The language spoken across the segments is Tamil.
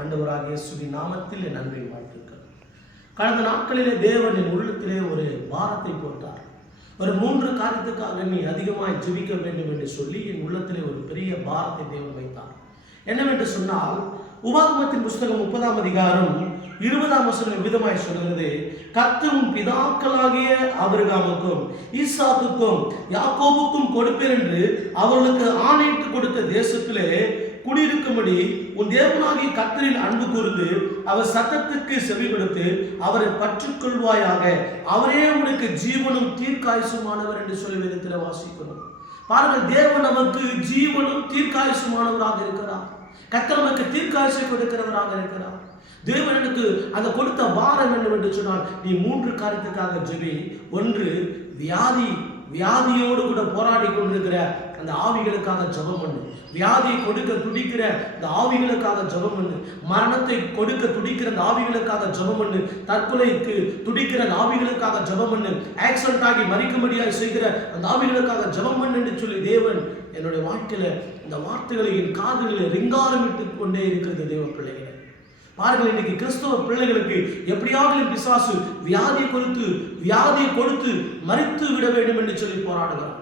ஆண்டவராகிய இயேசுவின் நாமத்தில் என் அன்பின் வாழ்த்துக்கள். கடந்த நாட்களிலே தேவன் என் உள்ளத்திலே ஒரு பாரத்தை போட்டார். ஒரு 3 காரியத்துக்காக நீ அதிகமாய் ஜெபிக்க வேண்டும் என்று சொல்லி என் உள்ளத்திலே ஒரு பெரிய பாரத்தை தேவன் வைத்தார். என்னவென்று சொன்னால், உபாகமத்தின் புஸ்தகம் 30ஆம் அதிகாரம் 20ஆம் வசனம் விதமாய் சொல்கிறது, கர்த்தர் உன் பிதாக்களாகிய ஆபிரகாமுக்கும் ஈசாக்குக்கும் யாக்கோபுக்கும் கொடுப்பேன் என்று அவர்களுக்கு ஆணையிட்டு கொடுத்த தேசத்திலே குடியிருக்கும்படி உன் தேவனாகிய கர்த்தரில் அன்பு கூர்ந்து அவர் சத்தத்துக்கு செவி கொடுத்து அவரை பற்றிக்கொள்வாயாக, அவரே உனக்கு ஜீவனும் தீர்க்காயுசுமானவர் என்று சொல்லி வேதத்தில் வாசிக்கணும். பாருங்கள், தேவன் நமக்கு ஜீவனும் தீர்க்காயுசுமானவராக இருக்கிறார். கர்த்தர் நமக்கு தீர்க்காயுசை கொடுக்கிறவராக இருக்கிறார். தேவன் எனக்கு அந்த கொடுத்த பாரம் என்னவென்று சொன்னால், நீ 3 காரியத்துக்காக ஜெபி. 1, வியாதியோடு கூட போராடி கொண்டிருக்கிற அந்த ஆவிகளுக்காக ஜெபம் பண்ணு. வியாதியை கொடுக்க துடிக்கிற அந்த ஆவிகளுக்காக ஜெபம் பண்ணு. மரணத்தை கொடுக்க துடிக்கிற அந்த ஆவிகளுக்காக ஜெபம் பண்ணு. தற்கொலைக்கு துடிக்கிற அந்த ஆவிகளுக்காக ஜெபம் பண்ணு. ஆக்சிடென்ட் ஆகி மறிக்கும்படியாக செய்கிற அந்த ஆவிகளுக்காக ஜெபம் பண்ணு என்று சொல்லி தேவன் என்னுடைய வாழ்க்கையில இந்த வார்த்தைகளை என் காதுகளில் ரிங்காரமிட்டு கொண்டே இருக்கிறது. தேவ பிள்ளைகளை பாருங்கள், இன்னைக்கு கிறிஸ்தவ பிள்ளைகளுக்கு எப்படியாவது பிசாசு வியாதியை கொடுத்து மறித்து விட வேண்டும் என்று சொல்லி போராடுகிறார்.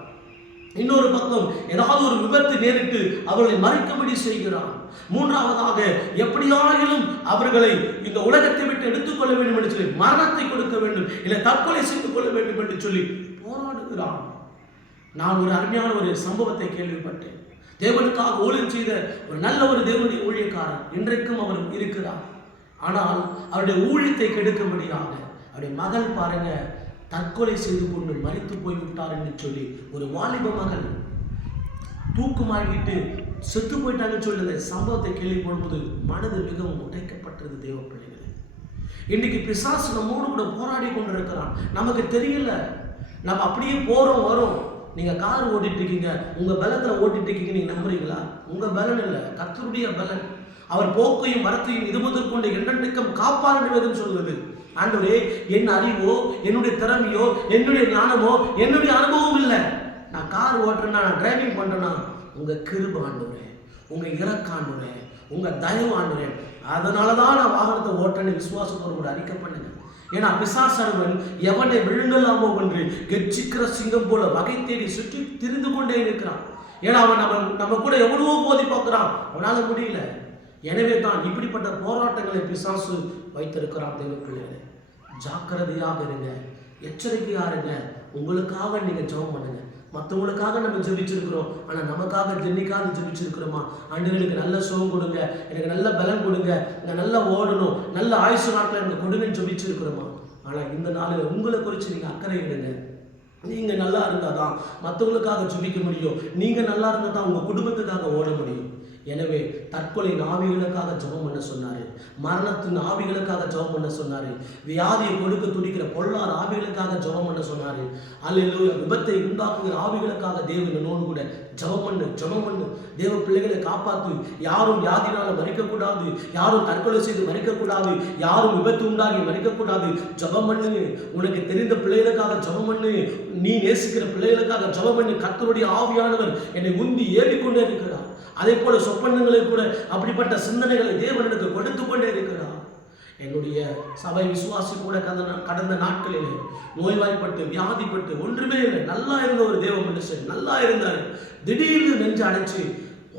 இன்னொரு பக்கம் ஏதாவது ஒரு விபத்து நேரிட்டு அவர்களை மறிக்கும்படி செய்கிறான். 3ஆவதாக எப்படியாகிலும் அவர்களை இந்த உலகத்தை விட்டு எடுத்துக்கொள்ள வேண்டும் என்று சொல்லி மரணத்தை கொடுக்க வேண்டும், இல்லை தற்கொலை செய்து கொள்ள வேண்டும் என்று சொல்லி போராடுகிறான். நான் ஒரு அருமையான ஒரு சம்பவத்தை கேள்விப்பட்டேன். தேவனுக்காக ஊழியம் செய்த ஒரு நல்ல ஒரு தேவனுடைய ஊழியக்காரர் இன்றைக்கும் அவர் இருக்கிறார். ஆனால் அவருடைய ஊழியத்தை கெடுக்கும்படியாக அவருடைய மகள் பாருங்க தற்கொலை செய்து கொண்டு மரித்து போய்விட்டார் என்று சொல்லி ஒரு வாலிப மகள் தூக்குமாகிட்டு செத்து போயிட்டாங்கன்னு சொல்லி அந்த சம்பவத்தை கேள்விப்படும்போது மனது மிகவும் உடைக்கப்பட்டது. தேவ பிள்ளைகளை, இன்னைக்கு பிசாசு நம்மோடு கூட போராடி கொண்டிருக்கிறான். நமக்கு தெரியல, நம்ம அப்படியே போறோம் வரோம். நீங்க கார் ஓட்டிட்டு இருக்கீங்க, உங்க பலத்துல ஓட்டிட்டு இருக்கீங்க, நீங்க நம்புறீங்களா? உங்க பலன் இல்ல, கர்த்தருடைய பலன். அவர் போக்கையும் வரத்தையும் இது முதற்கொண்டு என்றென்றைக்கும் காப்பார் என்று சொல்வது. ஆண்டவரே, என் அறிவோ என்னுடைய திறமையோ என்னுடைய ஞானமோ என்னுடைய அனுபவம் இல்லை. நான் கார் ஓட்டுறேன்னா, நான் டிரைவிங் பண்றேன்னா உங்க கிருபை ஆண்டவரே, உங்க இறக்காண்டவரே, உங்க தயவு ஆண்டவரே, அதனாலதான் நான் வாகனத்தை ஓட்டுறேன்னு விசுவாசத்தோடு கூட அறிக்கை பண்ணுங்க. ஏன்னா பிசாசனவன் எவனை விழுங்கலாமோ என்று கெச்சிக்கிற சிங்கம் போல வகை தேடி சுற்றி திரிந்து கொண்டே இருக்கிறான். ஏன்னா அவன் நம்ம கூட எவ்வளவோ போதி பார்க்கிறான், அவனால முடியல. எனவே தான் இப்படிப்பட்ட போராட்டங்களை பிசாசு வைத்திருக்கிறான். தேவ பிள்ளைகளே, ஜாக்கிரதையாக இருங்க, எச்சரிக்கையா இருங்க. உங்களுக்காக நீங்க ஜெபம் பண்ணுங்க. மற்றவங்களுக்காக நம்ம ஜெபிச்சிருக்கிறோம், ஆனால் நமக்காக ஜென்னிக்காக ஜெபிச்சிருக்கிறோமா? ஆண்டவருக்கு நல்ல சுகம் கொடுங்க, எனக்கு நல்ல பலன் கொடுங்க, நான் நல்லா ஓடணும், நல்ல ஆயுசு நாட்கள் எனக்கு கொடுங்கன்னு ஜெபிச்சிருக்கிறோமா? ஆனால் இந்த நாளில் உங்களை குறித்து நீங்கள் அக்கறை எடுங்க. நீங்கள் நல்லா இருந்தால் தான் மற்றவங்களுக்காக ஜெபிக்க முடியும். நீங்கள் நல்லா இருந்தால் தான் உங்கள் குடும்பத்துக்காக ஓட முடியும். எனவே தற்கொலை ஆவிகளுக்காக ஜெபம் பண்ண சொன்னாரு, மரணத்தின் ஆவிகளுக்காக ஜெபம் பண்ண சொன்னாரு, வியாதியை கொடுக்க துடிக்கிற பொல்லாத ஆவிகளுக்காக ஜெபம் பண்ண சொன்னாரு. அல்லேலூயா, விபத்தை உண்டாக்குகிற ஆவிகளுக்காக தேவன் என்னோடு கூட ஜெபம் பண்ணு. தேவ பிள்ளைகளை காப்பாத்து. யாரும் வியாதினால மறிக்கக்கூடாது, யாரும் தற்கொலை செய்து மறிக்கக்கூடாது, யாரும் விபத்து உண்டாகி மறிக்கக்கூடாது. ஜெபம் பண்ணு. உனக்கு தெரிந்த பிள்ளைகளுக்காக ஜெபம் பண்ணு. நீ நேசிக்கிற பிள்ளைகளுக்காக ஜெபம் பண்ணு. கர்த்தருடைய ஆவியானவர் என்னை உந்தி ஏறிக்கொண்டே இருக்கிறார். அதே போல சொப்பனங்களை கூட அப்படிப்பட்ட சிந்தனைகளை தேவன் எனக்கு கொடுத்து கொண்டே இருக்கிறார். என்னுடைய சபை விசுவாசி கூட கடந்த நாட்களிலே நோய்வாய்ப்பட்டு வியாதிப்பட்டு ஒன்றுமே இல்லை, நல்லா இருந்த ஒரு தேவ மனுஷன், நல்லா இருந்தார். திடீர்னு நெஞ்சு அடைச்சு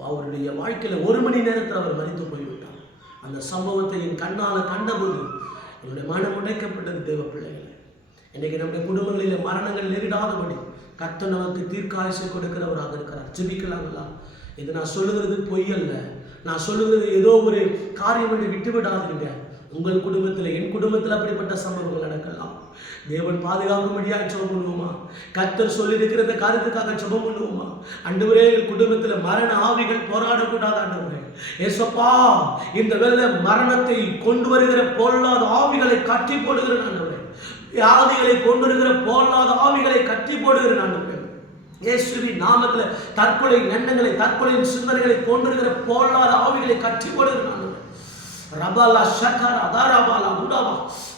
அவருடைய வாழ்க்கையில 1 மணி நேரத்தில் அவர் மரித்து போய்விட்டார். அந்த சம்பவத்தை என் கண்ணால் கண்டபோது என்னுடைய மனம் உடைக்கப்பட்டது. தேவ பிள்ளைகளை, இன்னைக்கு நம்முடைய குடும்பங்களிலே மரணங்கள் நேரிடாதபடி கர்த்தர் நமக்கு தீர்க்காயுசை கொடுக்கிறவராக இருக்கிறார். ஜெபிக்கலாங்களா? இது நான் சொல்லுகிறது பொய் அல்ல, நான் சொல்லுகிறது ஏதோ ஒரு காரியம் என்று விட்டுவிடாதீங்க. உங்கள் குடும்பத்தில், என் குடும்பத்தில் அப்படிப்பட்ட சம்பவங்கள் நடக்கலாம். தேவன் பாதுகாக்கும்படியாக ஜெபம் பண்ணுவோமா? கர்த்தர் சொல்லியிருக்கிற காரியத்துக்காக ஜெபம் பண்ணுவோமா? ஆண்டவரே, குடும்பத்தில் மரண ஆவிகள் போராடக்கூடாது. ஆண்டவரே ஏசப்பா, இந்த வேளை மரணத்தை கொண்டு வருகிற பொல்லாத ஆவிகளை கட்டி போடுகிற ஆண்டவரே, வியாதிகளை கொண்டு வருகிற பொல்லாத ஆவிகளை கட்டி போடுகிற ஆண்டவரே, இயேசுவின் நாமத்தில் தற்கொலை எண்ணங்களை, தற்கொலையின் சிந்தனைகளை கொண்டு வருகிற பொல்லாத ஆவிகளை கட்டி போடுகிற ஆண்டவரே, ரபாலா ஷக்கரா தாராபாலா உடாபா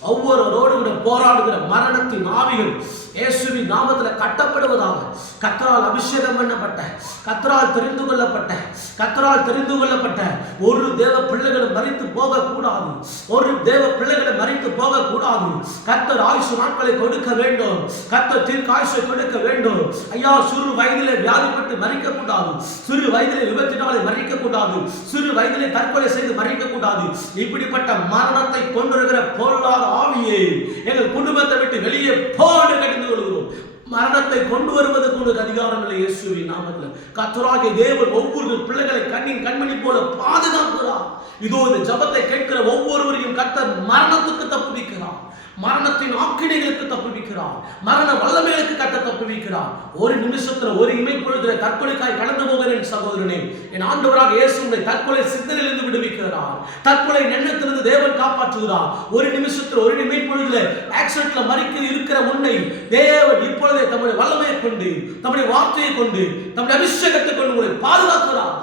ஒவ்வொருவரோடு கூட போராடுகிற மரணத்தின் ஆவிகள் இயேசுவின் நாமத்தில் கட்டப்படுவதாக. கர்த்தரால் அபிஷேகம் பண்ணப்பட்ட, கர்த்தரால் தெரிந்து கொள்ளப்பட்ட ஒரு தேவ பிள்ளைகளும் மரித்து போக கூடாது. ஒரு தேவ பிள்ளைகளை மரித்து போக கூடாது. கர்த்தர் ஆயுசு நாட்களை கொடுக்க வேண்டும். கர்த்தர் தீர்க்காயுசை கொடுக்க வேண்டும். ஐயா, சிறு வயதிலே வியாதிப்பட்டு மரிக்க கூடாது. சிறு வயதிலே விபத்தினாலே மரிக்க கூடாது. சிறு வயதிலே தற்கொலை செய்து மரிக்க கூடாது. இப்படிப்பட்ட மரணத்தை கொண்டிருக்கிற பொருளாத ஆவியை எங்கள் குடும்பத்தை விட்டு வெளியே போடு கடிந்து கொள்கிறோம். மரணத்தை கொண்டு வருவதற்கு ஒரு அதிகாரம் இல்லை. இயேசுவின் நாமத்தில் கர்த்தராகிய தேவன் ஒவ்வொரு பிள்ளைகளை கண்மணி போல பாதுகாக்கிறார். இதோ இந்த ஜபத்தை கேட்கிற ஒவ்வொருவரையும் கர்த்தர் மரணத்துக்கு தப்புவிக்கிறார். மரணத்தின் ஆக்கினைகளுக்கு தப்புவிக்கிறார். மரண வல்லமைகளுக்கு கர்த்தர் தப்புவிக்கிறார். ஒரு நிமிஷத்துல ஒரு இமைப்பொழுதுல தற்கொலைக்காய் கடந்து போகிறேன் சகோதரனே. என் ஆண்டவராக இயேசு உன்னை தற்கொலை சிந்தனையிலிருந்து விடுவிக்கிறார். தற்கொலை எண்ணத்திலிருந்து தேவன் காப்பாற்றுகிறார். ஒரு நிமிஷத்துல ஒரு இமைப்பொழுதுல ஆக்சிடென்ட்ல மறிக்க இருக்கிற உன்னை தேவன் இப்பொழுதே தம்முடைய வல்லமையை கொண்டு, தம்முடைய வார்த்தையை கொண்டு, தம்முடைய அபிஷேகத்தை கொண்டு உன்னை பாதுகாக்கிறார்.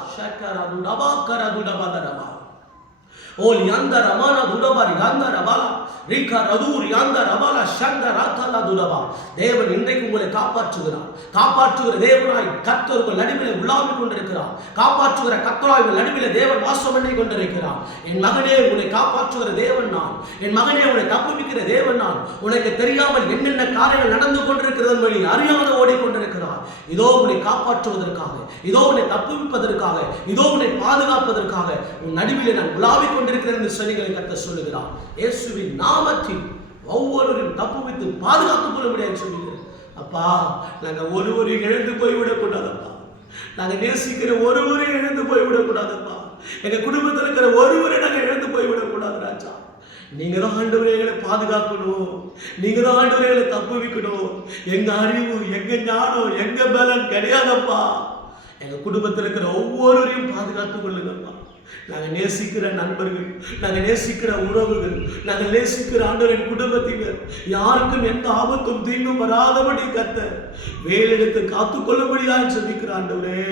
ஓல் யந்த ரமான துடபாரி யந்த ரபாலா ரிகா ரதூர் யந்த ரபாலா ஷந்த ராதலா துடபா. தேவன் இன்றைக்கு உங்களை காப்பாற்றுகிறார். காப்பாற்றுகிற தேவனாய் கர்த்தர் உங்கள் நடுவிலே உலாவிக் கொண்டிருக்கிறார். காப்பாற்றுகிற கர்த்தராய் உங்கள் நடுவிலே தேவன் வாசம் பண்ணி கொண்டிருக்கிறார். என் மகனே, உன்னை காப்பாற்றுகிற தேவன் நான். என் மகனே, உன்னை தப்புவிக்கிற தேவன் நான். உனக்கு தெரியாமல் என்னென்ன காரியங்கள் நடந்து கொண்டிருக்கிறது என்பதை அறியாத ஓடிக்கொண்டிருக்கிறார். இதோ உன்னை காப்பாற்றுவதற்காக, இதோ உன்னை தப்புவிப்பதற்காக, இதோ உன்னை பாதுகாப்பதற்காக உன் நடுவிலே நான் உலாவிக் கொண்டிருக்கிறேன் என்று சொல்லிகளை கர்த்தர் சொல்லுகிறார். இயேசுவின் நாமத்தில் ஒவ்வொருவரையும் தப்புவித்து பாதுகாத்துக் கொள்ள முடியாது சொல்லுகிறேன். அப்பா, நாங்க ஒருவரையும் இழந்து போய்விடக்கூடாதப்பா. நாங்க நேசிக்கிற ஒருவரையும் இழந்து போய்விடக்கூடாதப்பா. எங்க குடும்பத்தில் இருக்கிற ஒருவரை நாங்க இழந்து போய்விடக்கூடாது ராஜா. நீங்க தான் ஆண்டவரே எங்களை பாதுகாக்கணும். நீங்க தான் ஆண்டவரே எங்களை தப்புவிக்கணும். எங்க அறிவு, எங்க ஞானம், எங்க பலன் கிடையாதப்பா. எங்க குடும்பத்தில் இருக்கிற ஒவ்வொருவரையும் பாதுகாத்துக் கொள்ளுங்கப்பா. நாங்கள் நேசிக்கிற நண்பர்கள், நாங்கள் நேசிக்கிற உறவுகள், நாங்கள் நேசிக்கிற ஆண்டவரின் குடும்பத்தினர் யாருக்கும் எந்த ஆபத்தும் தீங்கும் வராதபடி கர்த்தர் வேலெடுத்து காத்துக்கொள்ளும்படியாக ஜெபிக்கிற ஆண்டவரே,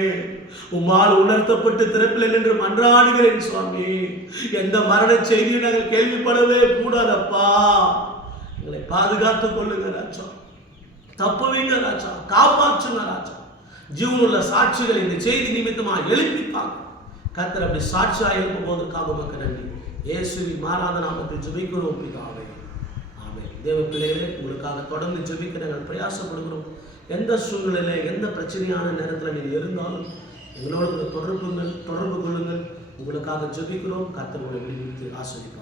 உம்மால் உணர்த்தப்பட்டு திறப்பில் நின்று மன்றாடுகிறேன் சுவாமி. எந்த மரண செய்தியை நாங்கள் கேள்விப்படவே கூடாதப்பா. எங்களை பாதுகாத்துக் கொள்ளுங்க ராஜா. தப்புவீங்க ராஜா. காப்பாற்றுங்க ராஜா. ஜீவனுள்ள சாட்சிகள் இந்த செய்தி நிமித்தமாக எழுப்பிப்பாங்க. கர்த்தர் அப்படி சாட்சியாக எழுப்பும் போதற்காக மக்கள் நன்றி. இயேசுவின் மாறாத நாமத்தில் ஜெபிக்கிறோம் பிதாவே, ஆமென். தேவ பிள்ளைகளே, உங்களுக்காக தொடர்ந்து ஜெபிக்க நாங்கள் பிரயாசப்படுகிறோம். எந்த சூழ்நிலையில, எந்த பிரச்சனையான நேரத்தில் நீங்கள் இருந்தாலும் எங்களோட தொடர்பு கொள்ளுங்கள். உங்களுக்காக ஜெபிக்கிறோம். கர்த்தர் உங்களை விடுவித்து ஆசீர்வதிப்பார்.